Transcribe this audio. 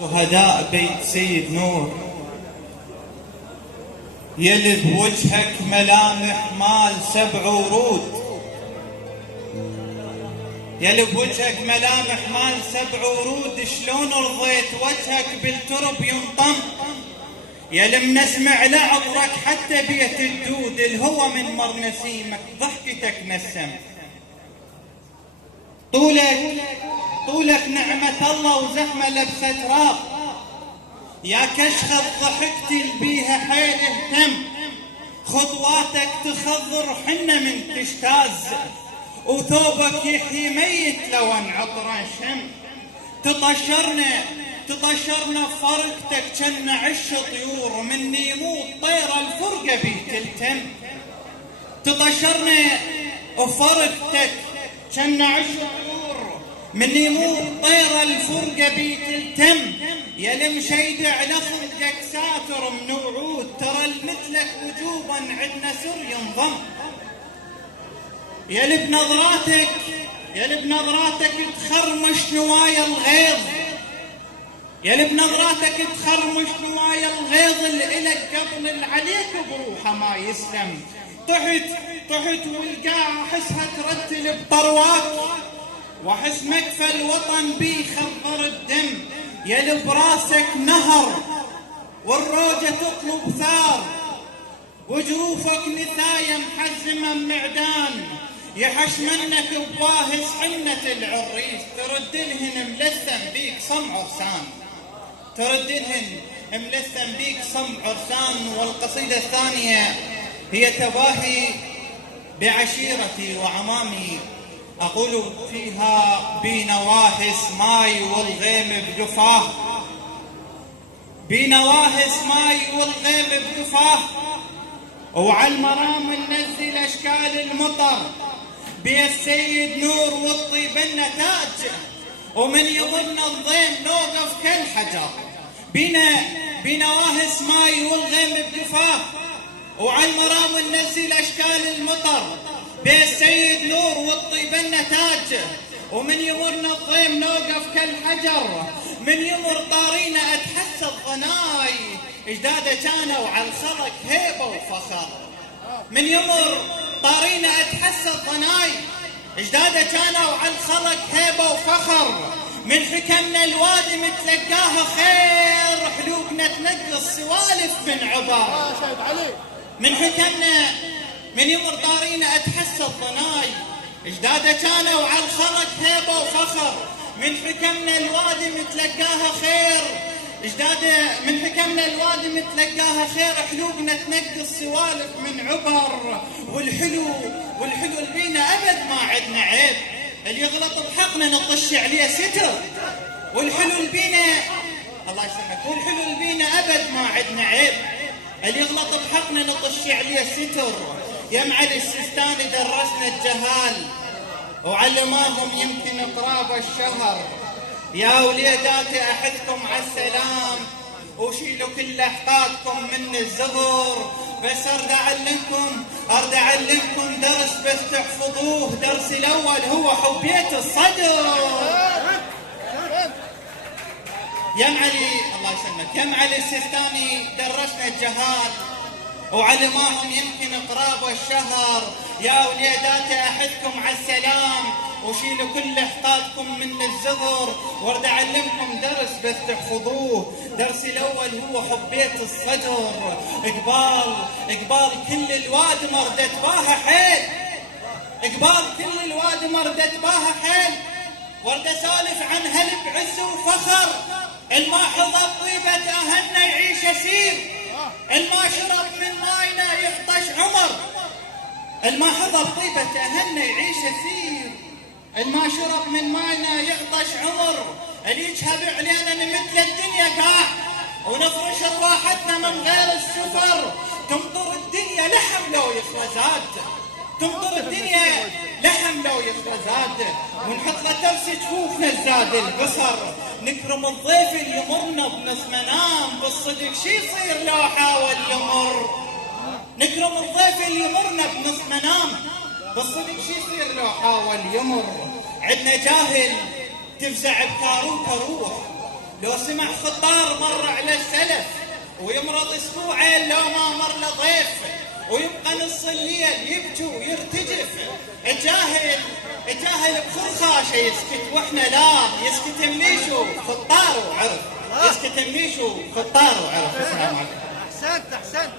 شهداء بيت سيد نور، يلي بوجهك ملامح مال 7 ورود، يلي بوجهك ملامح مال 7 ورود، شلون رضيت وجهك بالترب ينطم، يلي منسمع لعطرك حتى بيت الدود، الهوى من مر نسيمك ضحكتك نسم. طولك نعمة الله وزحمة لبست راب، يا كشخة ضحكتي بيها حيل اهتم، خطواتك تخضر حنة من تجتاز، وثوبك يحيي ميت لو انعطر شم. تطشرنا فرقتك جن عش طيور، من يموت طير الفرقة بتلتم. تطشرنا فرقتك جن عش طيور، من يموت طير الفرقة بتلتم. يا المشيدع لخلقك ساتر من وعود، ترى المثلك وجوبا عدنا سر ينضم. يا اللي بنظراتك تخرمش نوايا الغيظ، يا اللي بنظراتك تخرمش نوايا الغيظ، اللي إلك قبل اللي عليك بروحه ما يسلم. طحت والقاع احسها ترتل بطرواك، واحس مكفى الوطن بي خضر الدم. يا اللي براسك نهر والروجة تطلب ثار، وجروفك نثايا محزمة معدان، يحش منك بواهس حنة العريس، تردلهن ملثم بيك صمع عرسان، تردلهن ملثم بيك صمع عرسان. والقصيدة الثانية هي تباهي بعشيرتي وعمامي، أقول فيها بنواهس ماي والغيم بقفاه، بنواهس ماي والغيم بقفاه، وعلى المرام ننزل أشكال المطر، بالسيد نور والطيب النتاج، ومن يظن الضيم نوقف كالحجر. بنواهس ماي والغيم بقفاه، وعلى المرام ننزل أشكال المطر، بالسيد نور والطيب النتاج، ومن يمرنا الضيم نوقف كالحجر. من يمر طارينا أتحس الضناي، اجداده كانوا على الخلق هيبة وفخر. من يمر طارينا أتحس الضناي، اجداده كانوا على الخلق هيبة وفخر. من حكمنا الوادي متلقاها خير، حلوقنا تنقص سوالف من عبر. من حكمنا من يمر طارينا أتحس الضناي، اجداده كانوا على الخلق هيبة وفخر. من حكمنا الوادي متلقاها خير، من حكمنا الوادي متلقاها خير، حلوقنا تنقص سوالف من عبر. والحلو البينا أبد ما عدنا عيب، اللي يغلط بحقنا نطش عليه ستر. والحلو البينا الله يسلمك، والحلو البينا أبد ما عدنا عيب، اللي يغلط بحقنا نطش عليه ستر. يا معالي السيستاني درسنا الجهال وعلماهم يمكن قرابة الشهر. يا وليداتي أحثكم على السلام، وشيلوا كل أحقادكم من الزغر. بس أرد أعلمكم درس بس تحفظوه، درس الأول هو حبية الصدر. يا معالي الله يسلمك، يا معالي السيستاني درسنا الجهال وعلماهم يمكن قرابة الشهر. يا وليداتي أحثكم على السلام، وشيلوا كل احقادكم من الزغر. وارد أعلمكم درس بس تحفظوه، درس الأول هو حبية الصدر. إقبال كل الواد مردت باها حيل، إقبال كل الواد مردت باها حيل. وارد أسولف عن هل بعز وفخر، الما حضر طيبة أهلنا يعيش أسير، الما شرب من ماينا يعطش عمر. الما حضر طيبة أهلنا يعيش أسير، الما شرب من ماينا يعطش عمر. اللي يجهب علينا مثل الدنيا قاع، ونفرش رواحتنا من غير السفر. تمطر الدنيا لحم لو يخلى زاد، تمطر الدنيا لحم لو يخلى زاد. ونحط له ترس جفوفنا زاد البصر. نكرم الضيف اللي يمرنا بنص منام، بالصدق شي يصير لو حاول يمر. نكرم الضيف اللي يمرنا بنص منام، بالصدق شي يصير لو حاول يمر. عندنا جاهل تفزع بكاروته روح، لو سمع خطار مر على السلف ويمرض اسبوعين لو ما مر له ضيف، ويبقى نص الليل يبكي ويرتجف. الجاهل بخرخاشه يسكت واحنا لا، يسكت منيشو خطار وعرف، يسكت منيشو خطار وعرف. السلام عليكم. احسنت.